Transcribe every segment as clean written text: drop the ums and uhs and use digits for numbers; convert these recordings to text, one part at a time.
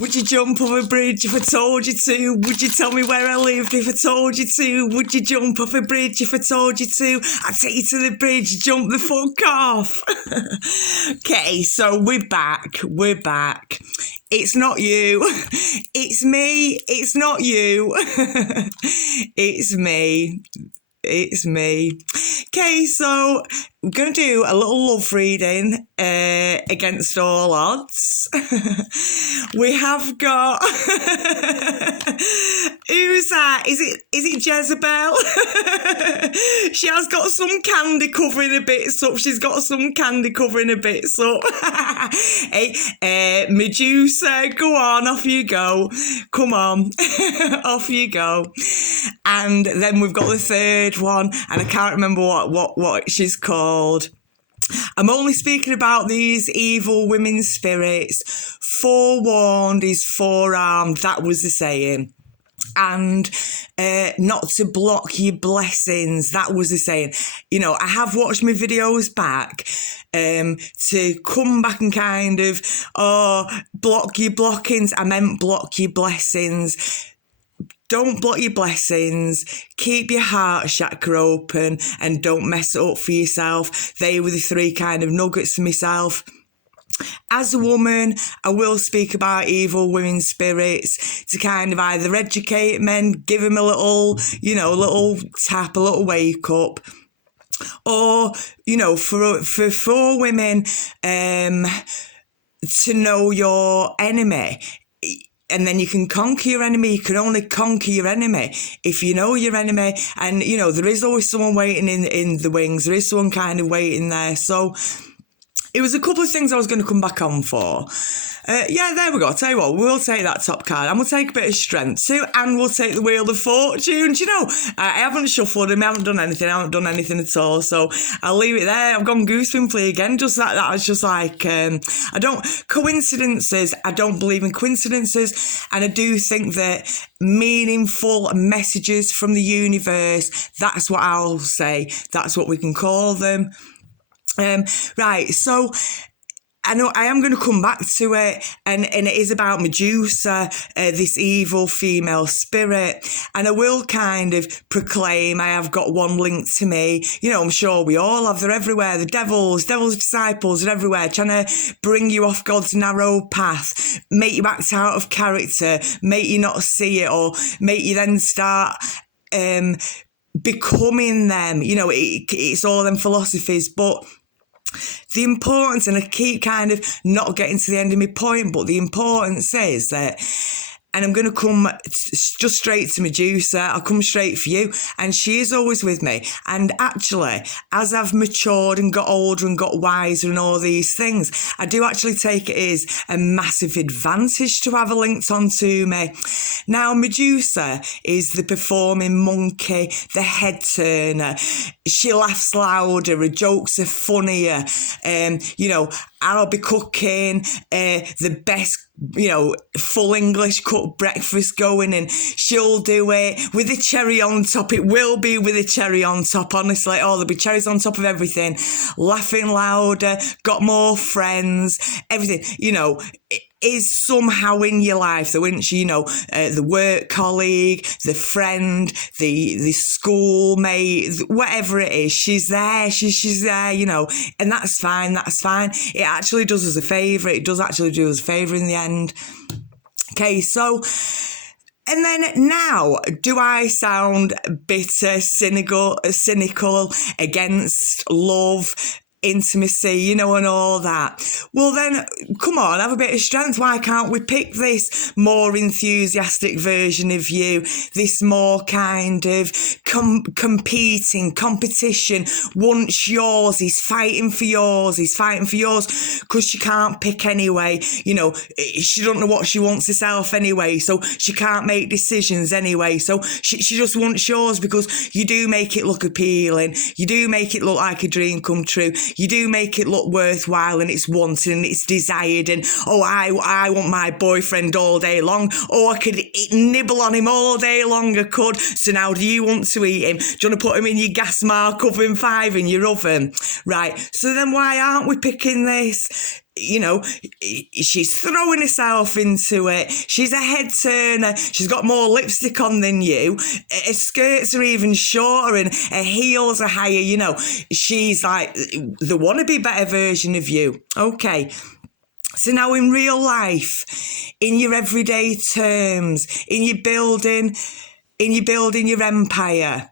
Would you jump off a bridge if I told you to? Would you tell me where I lived if I told you to? Would you jump off a bridge if I told you to? I'd take you to the bridge, jump the fuck off. Okay, so we're back. It's not you. It's me. It's not you. It's me. It's me. Okay, so I'm going to do a little love reading against all odds. We have got... Who's that? Is it Jezebel? She has got some candy covering her bits up. She's got some candy covering her bits up. Hey, Medusa, go on, off you go. Come on, off you go. And then we've got the third one, and I can't remember what she's called. I'm only speaking about these evil women spirits. Forewarned is forearmed. That was the saying. And not to block your blessings. That was the saying. You know, I have watched my videos back to come back and kind of, block your blockings. I meant block your blessings. Don't block your blessings. Keep your heart chakra open and don't mess it up for yourself. They were the three kind of nuggets for myself. As a woman, I will speak about evil women spirits to kind of either educate men, give them a little, a little tap, a little wake up, or, for women to know your enemy. And then you can conquer your enemy. You can only conquer your enemy if you know your enemy. And, there is always someone waiting in the wings. There is someone kind of waiting there. So it was a couple of things I was going to come back on for. There we go. I'll tell you what, we'll take that top card and we'll take a bit of strength too, and we'll take the Wheel of Fortune. Do you know, I haven't shuffled them, I haven't done anything at all, so I'll leave it there. I've gone goosepimply again, just like that. It's just like, coincidences, I don't believe in coincidences, and I do think that meaningful messages from the universe, that's what I'll say, that's what we can call them. Right, so I know I am going to come back to it, and it is about Medusa, this evil female spirit, and I will kind of proclaim I have got one linked to me. I'm sure we all have. They're everywhere. The devil's disciples are everywhere, trying to bring you off God's narrow path, make you act out of character, make you not see it, or make you then start becoming them. It's all them philosophies, but the importance, and I keep kind of not getting to the end of my point, but the importance is that, and I'm going to come just straight to Medusa, I'll come straight for you, and she is always with me. And actually, as I've matured and got older and got wiser and all these things, I do actually take it as a massive advantage to have her linked onto me. Now, Medusa is the performing monkey, the head turner. She laughs louder, her jokes are funnier. I'll be cooking the best, full English cooked breakfast going, and she'll do it with a cherry on top. It will be with a cherry on top, honestly. There'll be cherries on top of everything. Laughing louder, got more friends, everything, is somehow in your life, though, isn't she? The work colleague, the friend, the schoolmate, whatever it is, she's there, she's there, and that's fine. It actually does us a favour. It does actually do us a favour in the end. Okay, so... And then now, do I sound bitter, cynical against love, intimacy, and all that? Well then, come on, have a bit of strength. Why can't we pick this more enthusiastic version of you, this more kind of competition, wants yours, he's fighting for yours, because she can't pick anyway. She don't know what she wants herself anyway, so she can't make decisions anyway, so she just wants yours, because you do make it look appealing, you do make it look like a dream come true, you do make it look worthwhile, and it's wanted and it's desired, and I want my boyfriend all day long, I could nibble on him all day long, I could. So now, do you want to eat him? Do you want to put him in your gas mark oven 5 in your oven? Right, so then why aren't we picking this? she's throwing herself into it. She's a head turner. She's got more lipstick on than you. Her skirts are even shorter and her heels are higher. She's like the wannabe better version of you. Okay. So now in real life, in your everyday terms, in your building your empire,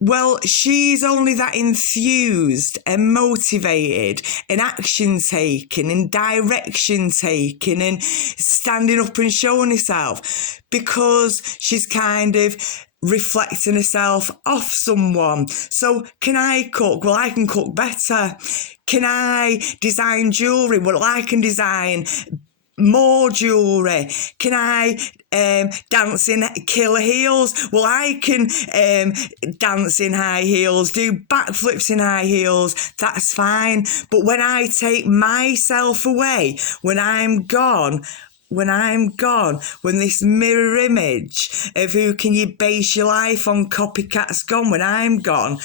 well, she's only that enthused and motivated and action taking and direction taking and standing up and showing herself because she's kind of reflecting herself off someone. So can I cook? Well, I can cook better. Can I design jewellery? Well, I can design more jewellery. Can I dance in killer heels? Well, I can dance in high heels, do backflips in high heels. That's fine. But when I take myself away, when I'm gone, when this mirror image of who can you base your life on copycat's gone, when I'm gone,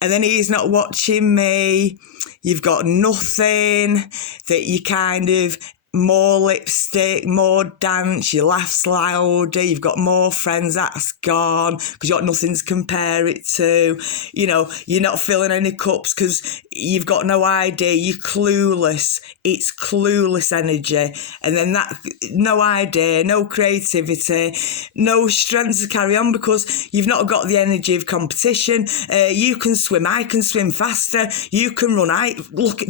and then he's not watching me, you've got nothing, that you kind of more lipstick, more dance, you laugh louder, you've got more friends, that's gone because you've got nothing to compare it to. You're not filling any cups because you've got no idea, you're clueless. It's clueless energy. And then that, no idea, no creativity, no strength to carry on because you've not got the energy of competition. You can swim, I can swim faster. You can run,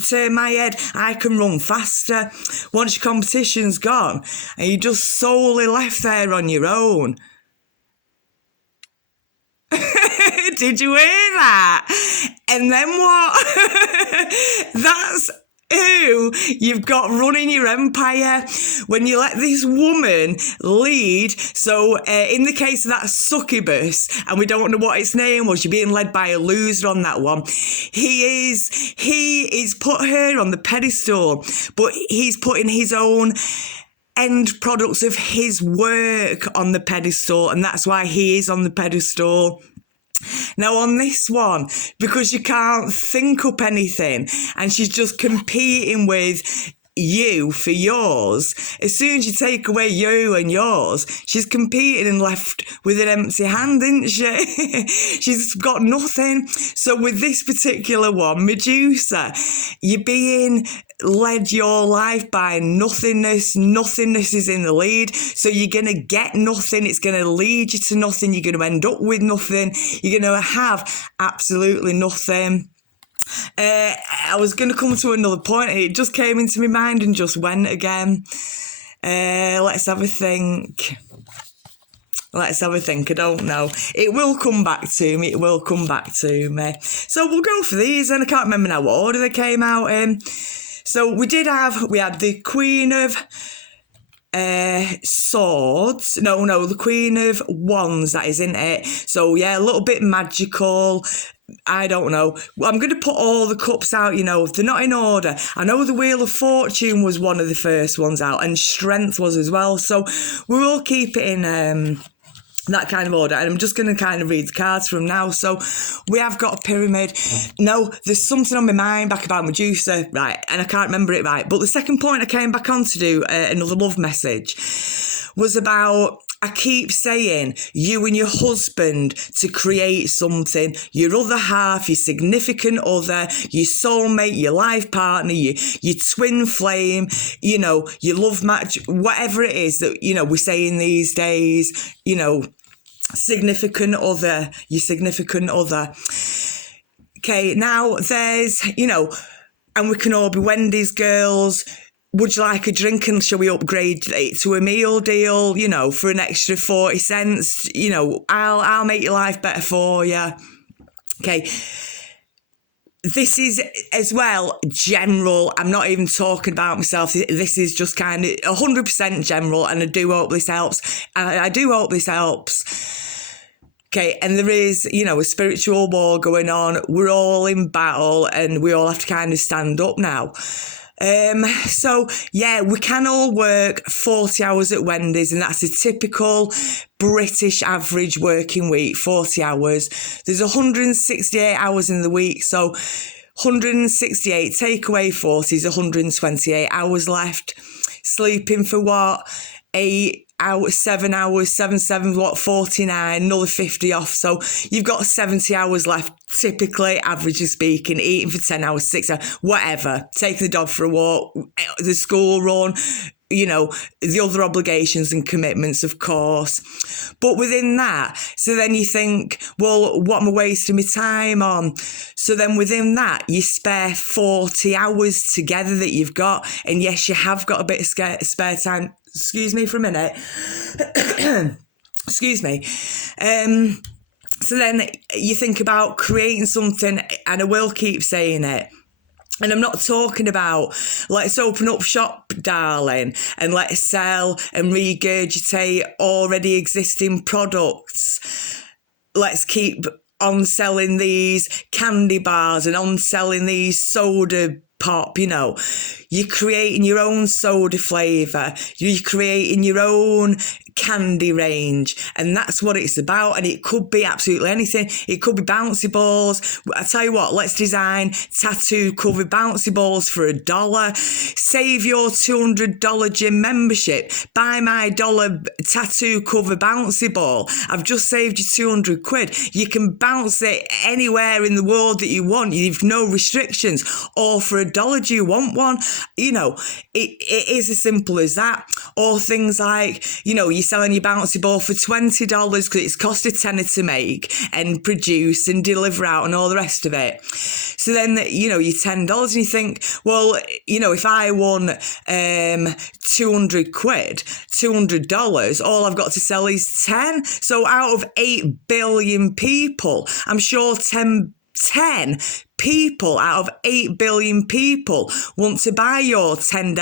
turn my head, I can run faster. Once your competition's gone and you're just solely left there on your own. Did you hear that? And then what? That's who you've got running your empire when you let this woman lead. So in the case of that succubus, and we don't know what its name was, you're being led by a loser on that one. He is put her on the pedestal, but he's putting his own end products of his work on the pedestal, and that's why he is on the pedestal. Now on this one, because you can't think up anything and she's just competing with you for yours, as soon as you take away you and yours, she's competing and left with an empty hand, isn't she? She's got nothing. So with this particular one, Medusa, you're being led your life by nothingness. Nothingness is in the lead. So you're going to get nothing. It's going to lead you to nothing. You're going to end up with nothing. You're going to have absolutely nothing. I was going to come to another point and it just came into my mind and just went again. Let's have a think. I don't know. It will come back to me. So we'll go for these, and I can't remember now what order they came out in. So we had the Queen of Swords. No, the Queen of Wands, that is, isn't it? So yeah, a little bit magical. I don't know. I'm going to put all the cups out, if they're not in order. I know the Wheel of Fortune was one of the first ones out, and Strength was as well. So we will keep it in that kind of order, and I'm just going to kind of read the cards from now. So we have got a pyramid. No, there's something on my mind back about Medusa, right, and I can't remember it right. But the second point I came back on to do another love message was about, I keep saying, you and your husband to create something, your other half, your significant other, your soulmate, your life partner, your twin flame, your love match, whatever it is that, we're saying these days, significant other, your significant other. Okay, now there's, and we can all be Wendy's girls. Would you like a drink, and shall we upgrade it to a meal deal, for an extra 40 cents? I'll make your life better for you. Okay. This is as well general. I'm not even talking about myself. This is just kind of 100% general, and I do hope this helps. I do hope this helps. Okay, and there is, a spiritual war going on. We're all in battle, and we all have to kind of stand up now. So yeah, we can all work 40 hours at Wendy's, and that's a typical British average working week, 40 hours. There's 168 hours in the week, so 168, take away 40 is 128 hours left. Sleeping for what? 8 hours, 7 hours, 7, what, 49, another 50 off. So you've got 70 hours left, typically, averagely speaking, eating for 10 hours, 6 hours, whatever. Taking the dog for a walk, the school run, you know, the other obligations and commitments, of course. But within that, so then you think, well, what am I wasting my time on? So then within that, you spare 40 hours together that you've got. And yes, you have got a bit of spare time. Excuse me for a minute. Excuse me. So then you think about creating something, and I will keep saying it. And I'm not talking about, let's open up shop, darling, and let's sell and regurgitate already existing products. Let's keep on selling these candy bars and on selling these soda pop, you know. You're creating your own soda flavour. You're creating your own candy range, and that's what it's about. And it could be absolutely anything. It could be bouncy balls. I tell you what, let's design tattoo covered bouncy balls for $1. Save your $200 gym membership. Buy my $1 tattoo cover bouncy ball. I've just saved you 200 quid. You can bounce it anywhere in the world that you want. You've no restrictions. Or for $1, do you want one? You know, it is as simple as that. Or things like, you know, you're selling your bouncy ball for $20 because it's cost a tenner to make and produce and deliver out and all the rest of it. So then, you know, you're $10 and you think, well, you know, if I won 200 quid, $200, all I've got to sell is 10. So out of 8 billion people, I'm sure 10 people out of 8 billion people want to buy your $10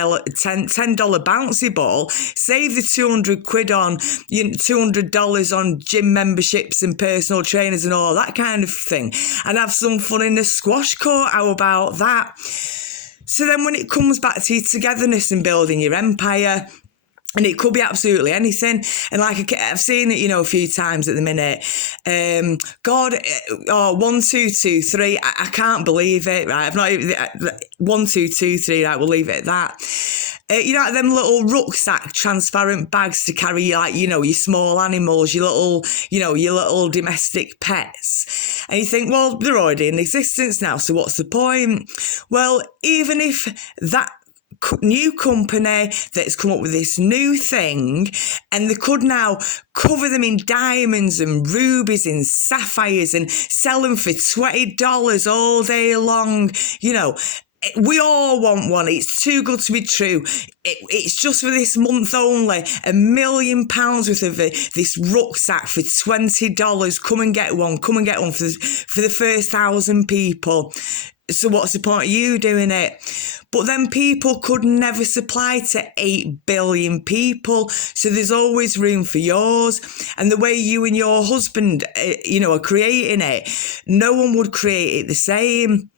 bouncy ball, save the 200 quid on, you know, $200 on gym memberships and personal trainers and all that kind of thing, and have some fun in the squash court. How about that? So then when it comes back to your togetherness and building your empire, and it could be absolutely anything. And like I've seen it, you know, a few times at the minute. 1, 2, 2, 3. I can't believe it, right? I've not even 1, 2, 2, 3. Right, we'll leave it at that. You know, them little rucksack, transparent bags to carry, like, you know, your small animals, your little domestic pets. And you think, well, they're already in existence now, so what's the point? Well, even if that new company that's come up with this new thing, and they could now cover them in diamonds and rubies and sapphires and sell them for $20 all day long, you know, we all want one. It's too good to be true. It's just for this month only. £1 million worth of this rucksack for $20. Come and get one. Come and get one for the first 1,000 people. So what's the point of you doing it? But then people could never supply to 8 billion people. So there's always room for yours. And the way you and your husband, you know, are creating it, no one would create it the same.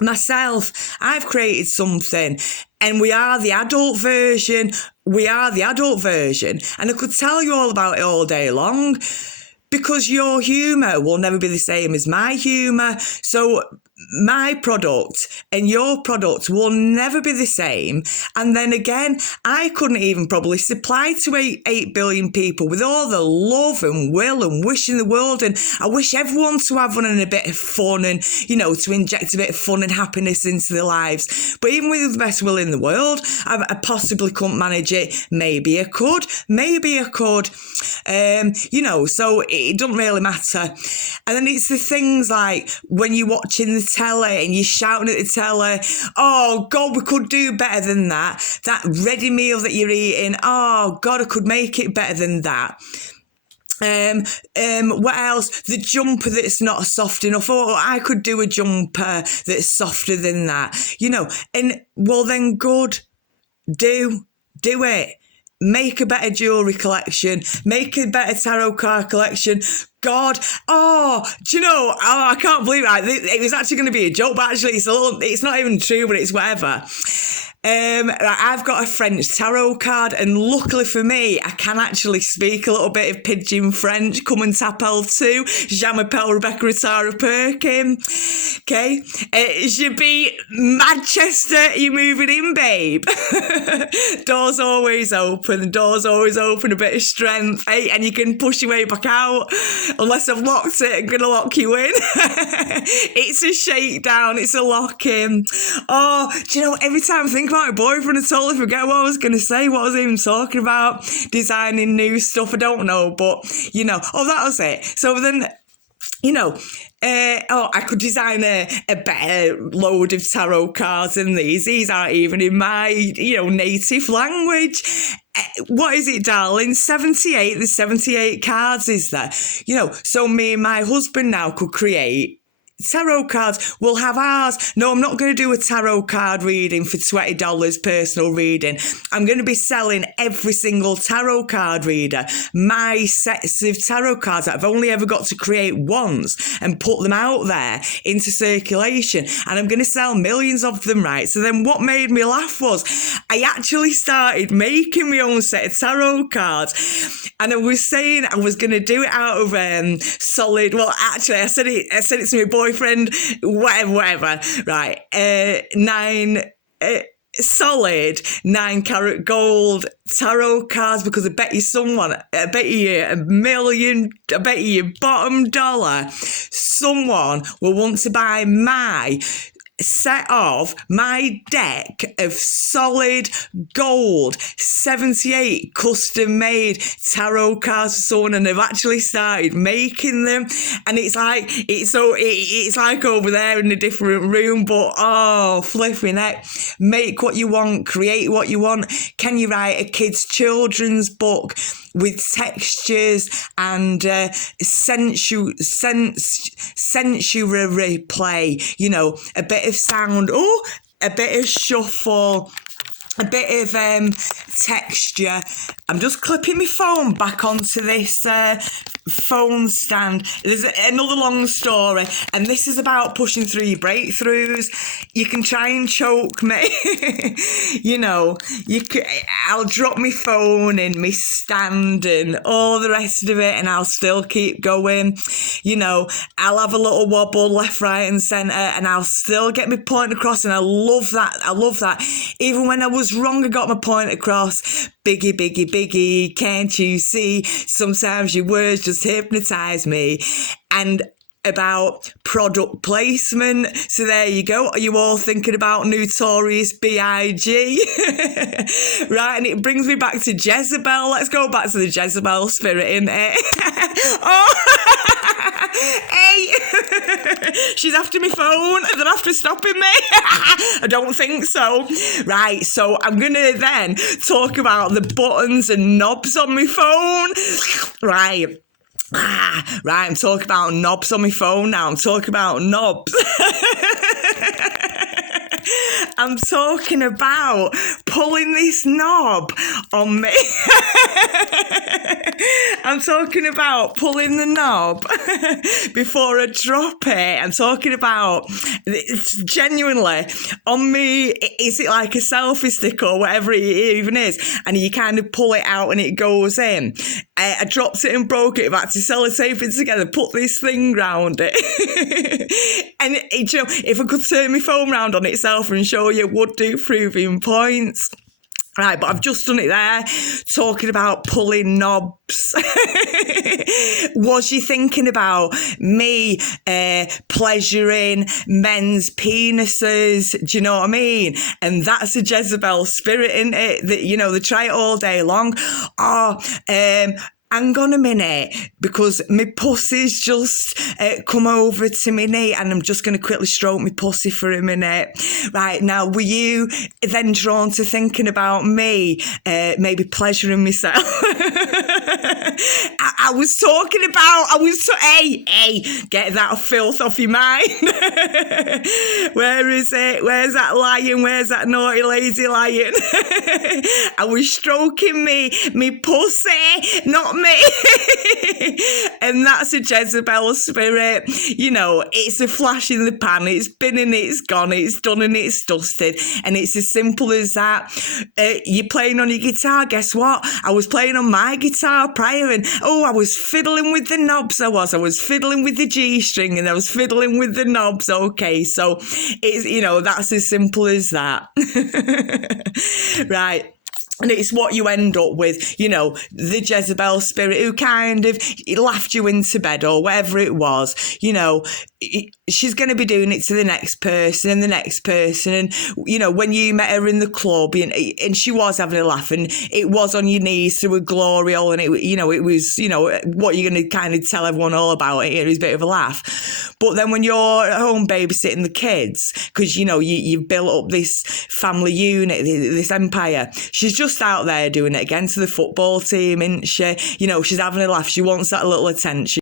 Myself, I've created something, and we are the adult version. We are the adult version. And I could tell you all about it all day long, because your humour will never be the same as my humour. So my product and your product will never be the same. And then again, I couldn't even probably supply to 8 billion people with all the love and will and wish in the world. And I wish everyone to have one and a bit of fun, and, you know, to inject a bit of fun and happiness into their lives. But even with the best will in the world, I possibly couldn't manage it. Maybe I could. You know, so it doesn't really matter. And then it's the things like when you're watching the telly and you're shouting at the telly, oh God, we could do better than that. That ready meal that you're eating, oh God, I could make it better than that. What else? The jumper that's not soft enough. Oh, I could do a jumper that's softer than that. You know, and well then good. Do it. Make a better jewellery collection. Make a better tarot card collection. God, do you know, I can't believe it. It was actually going to be a joke, but actually it's not even true, but it's whatever. I've got a French tarot card, and luckily for me, I can actually speak a little bit of pidgin French. Come and t'appelle too. Je m'appelle Rebecca Atarha Perkin. Okay. Je be Manchester, you moving in, babe? Doors always open. The door's always open. A bit of strength, eh? And you can push your way back out. Unless I've locked it, I'm going to lock you in. It's a shakedown. It's a lock-in. Oh, do you know, every time I think about my boyfriend, I totally forget what I was going to say, what I was even talking about, designing new stuff, I don't know, but, you know, that was it. So then, you know, I could design a better load of tarot cards than these. These aren't even in my, you know, native language. What is it, darling? 78, there's 78 cards, is there? You know, so me and my husband now could create tarot cards. We'll have ours. No, I'm not going to do a tarot card reading for $20 personal reading. I'm going to be selling every single tarot card reader my sets of tarot cards that I've only ever got to create once and put them out there into circulation, and I'm going to sell millions of them, right? So then what made me laugh was I actually started making my own set of tarot cards, and I was saying I was going to do it out of solid, well, actually I said it to my boyfriend, whatever, right? Solid 9-carat gold tarot cards, because I bet you bottom dollar someone will want to buy my set of my deck of solid gold 78 custom made tarot cards for someone, and they've actually started making them, and it's like over there in a different room, but oh, flipping heck, make what you want, create what you want. Can you write a kid's children's book with textures and sensuary play, you know, a bit of sound, a bit of shuffle, a bit of texture. I'm just clipping my phone back onto this phone stand. There's another long story, and this is about pushing through your breakthroughs. You can try and choke me. You know, I'll drop my phone in my stand and all the rest of it, and I'll still keep going. You know, I'll have a little wobble left, right and centre, and I'll still get my point across, and I love that. Even when I was wrong, I got my point across. Biggie, biggie, biggie, can't you see? Sometimes your words just hypnotise me. And about product placement. So there you go. Are you all thinking about Notorious B.I.G.? Right, and it brings me back to Jezebel. Let's go back to the Jezebel spirit, innit? Oh, hey, she's after my phone. They're after stopping me. I don't think so. Right, so I'm going to then talk about the buttons and knobs on my phone. Right, I'm talking about knobs on my phone now. I'm talking about knobs. I'm talking about pulling this knob on me. I'm talking about pulling the knob before I drop it. I'm talking about, it's genuinely on me. Is it like a selfie stick or whatever it even is? And you kind of pull it out and it goes in. I dropped it and broke it. I've had to sellotape it together, put this thing round it. And you know, if I could turn my phone round on itself and show you, would do proving points. Right, but I've just done it there, talking about pulling knobs. Was you thinking about me pleasuring men's penises? Do you know what I mean? And that's a Jezebel spirit, isn't it? That, you know, they try it all day long. Hang on a minute, because my pussy's just come over to me knee, and I'm just going to quickly stroke my pussy for a minute. Right, now, were you then drawn to thinking about me maybe pleasuring myself? I was talking about, hey, get that filth off your mind. Where is it? Where's that lion? Where's that naughty, lazy lion? I was stroking me pussy, not me? And that's a Jezebel spirit. You know, it's a flash in the pan. It's been and it's gone. It's done and it's dusted. And it's as simple as that. You're playing on your guitar. Guess what? I was playing on my guitar prior, and I was fiddling with the knobs. I was fiddling with the G string, and I was fiddling with the knobs. Okay, so it's, you know, that's as simple as that. Right. And it's what you end up with, you know, the Jezebel spirit who kind of laughed you into bed or whatever it was. You know, she's going to be doing it to the next person and the next person. And, you know, when you met her in the club and she was having a laugh, and it was on your knees through a glory hole, and it was, you know, what you're going to kind of tell everyone all about it. It was a bit of a laugh. But then when you're at home babysitting the kids, because, you know, you've built up this family unit, this empire, she's just out there doing it again to the football team, isn't she? You know, she's having a laugh. She wants that little attention.